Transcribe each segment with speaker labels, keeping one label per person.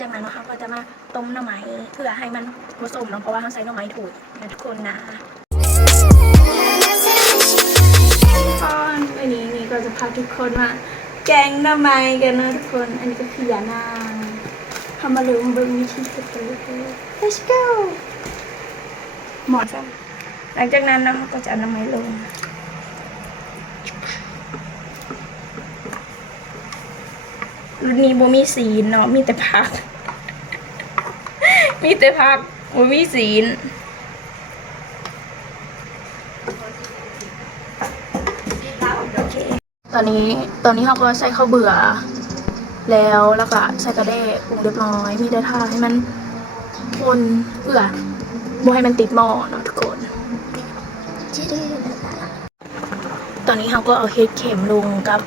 Speaker 1: จากนั้นนะคะก็จะมาต้มหน่อไม้เพื่อให้มันผสมเนาะเพราะว่าเขาใช้หน่อไม้ถูกนะทุกคนนะตอนวันนี้นี่ก็จะพาทุกคนมาแกงหน่อไม้กันนะทุกคนอันนี้ก็คือยานางทำมาเลืมเบิ่งวิธีเก็บกันเลย let's go หมดแล้วหลังจากนั้นนะคะก็จะเอาหน่อไม้ลงรุ่นนี้บ่มีศีเนาะมีแต่พัก มีแต่พักบ่มีศีลตอนนี้ตอนนี้เขาก็ใส่ข้าวเบื่อ แล้วแล้วก็ใส่กระเด้ปรุงเรียบร้อยมีแต่ท่าให้มันคนเพื่อบ่ให้มันติดหม้อเนาะทุกคนตอนนี้เขาก็เอาเห็ดเข็มลงกับ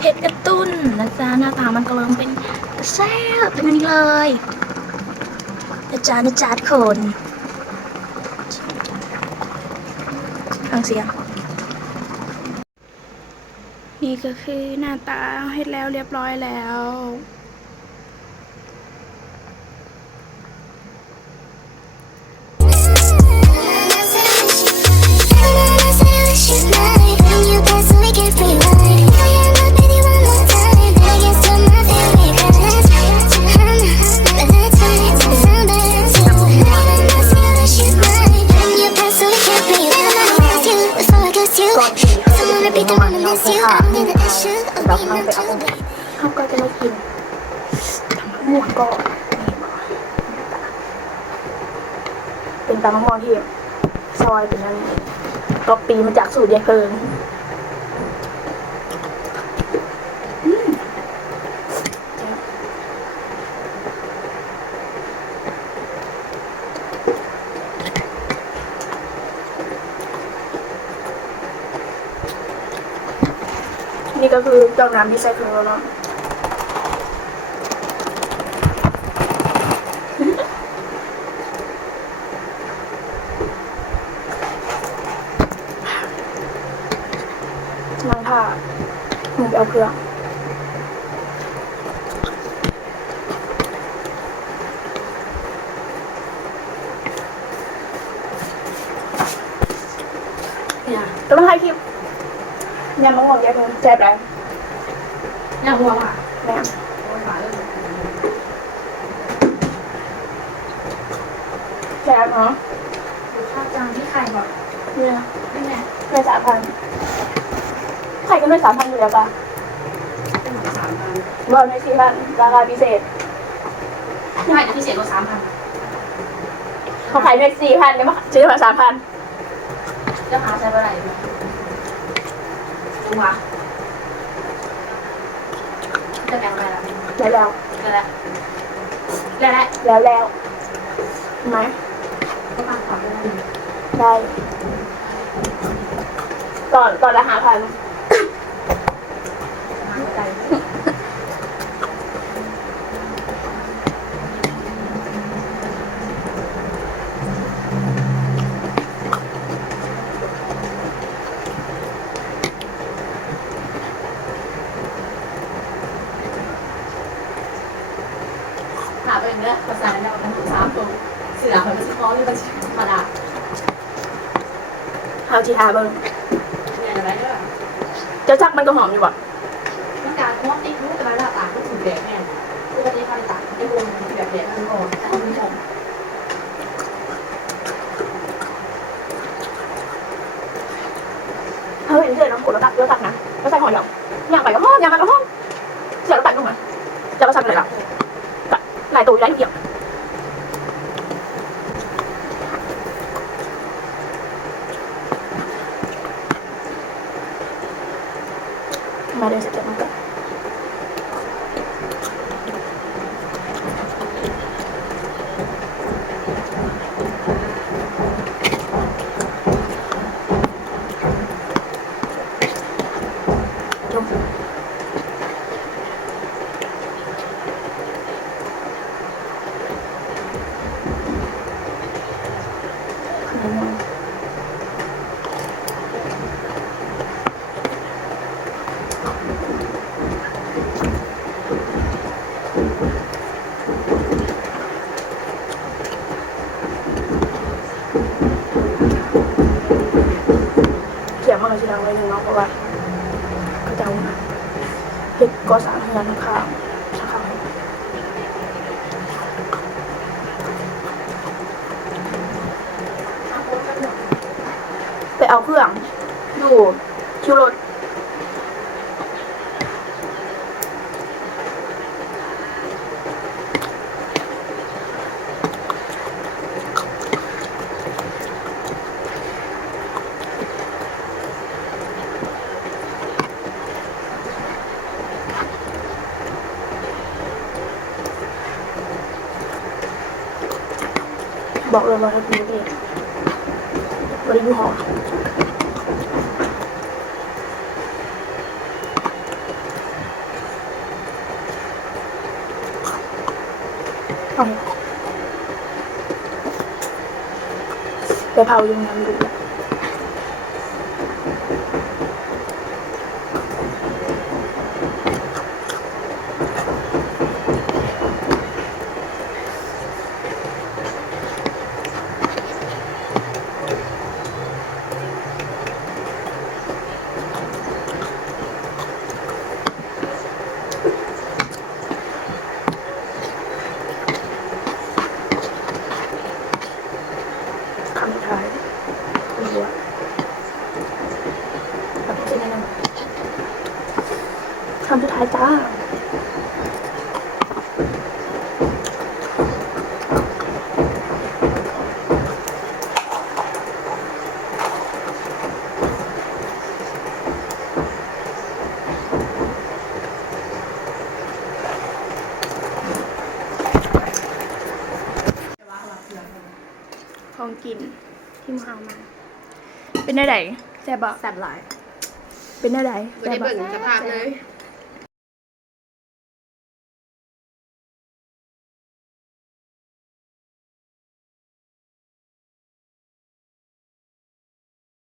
Speaker 1: เห็ดกระตุ้นนะจ๊ะหน้าตามันก็เริ่มเป็นแซ่บเป็นนี้เลย นะจ๊ะนะจ๊ะทุกคนฟังเสียง นี่ก็คือหน้าตาเห็ดแล้วเรียบร้อยแล้ว ก่อนนี่เป็นตำมะม่วงที่ซอยเป็นอะไรก็ปีมาจากสูตรยายเพิงนี่ก็คือเจ้าน้ำที่ใส่เครื่องแล้วเนาะ นั่งท่าหนูไป เอาเครื่องเนี่ยก็ต้องให้คลิปยำมะม่วงแยกมือแซ่บแล้ว
Speaker 2: อย่าหัวว่ะ
Speaker 1: แม่แซ่บเนาะ
Speaker 2: ข้าวจานที่ไข่บอก
Speaker 1: เนี่ย
Speaker 2: นี่ไง
Speaker 1: ด้วยสามพันใครก็ด้วยสามพันอยู่แล้วปะ
Speaker 2: เป็นหมูสามพัน
Speaker 1: บอลในสี่พันราคาพิเศษ
Speaker 2: ใช่พิเศษกว่าสามพัน
Speaker 1: เขาขายในสี่พันเนี่ยมาซื้อมาสามพัน
Speaker 2: จะหาใช้เมื่อไหร่ดูวะจะแบ่งอะไรล่ะ
Speaker 1: แล้วแล้ว
Speaker 2: แล้วแล้วแล้ว
Speaker 1: แล้วแล้วไหม
Speaker 2: ก็ฟังก่อนเลย
Speaker 1: ได้ก่อนก่อนละหาพัน
Speaker 2: มาใจ เนเนื้อภาษาเนี่ยมันสามตัวเสือมันเป็นสมอหรือมันธรรมดา
Speaker 1: เฮาทีทาเบิ้ง
Speaker 2: เนี่ยอะไรเด้อ
Speaker 1: เจ้าจักมันก็หอมอยู่บ่
Speaker 2: ต้องการมอบติ๊กรู้แต่ละหน้าต่างก็ถูกแดกแน่ปกติเขาจะตัดไอ้วงมันแบบแดกมันก่อนแต่คุณผู้ชม
Speaker 1: เฮ้ยเดี๋ยวน้ำขวดเราตักเราตักนะเราใส่หอยหยอย่างไปก็หอมย่างไปก็ห้อมเสียเราตักลงมาจะเราสั่งอะไรล่ะ หลายตัวได้เดี เขียมาชิลาไว้หนึ่เนาะเพราะว่าก็ะเอาเห็ดก็สามเฮือนข้าว เอาเครื่อง ดูคิวรถบอกเลยว่าถ้าเป็นเองบริยูหอ เอาไปเผายังน้ำดู คำสุดท้ายไม่รู้อะแบบที่ไหนนะคำสุดท้ายจ้าของกินที่มึงเอามา เป็นได้ไหนแซ่บบ่
Speaker 2: แซ่บหลาย
Speaker 1: เป็นได้ไหน
Speaker 2: ไม่ได้เบิ่งสภาพเลย
Speaker 1: แ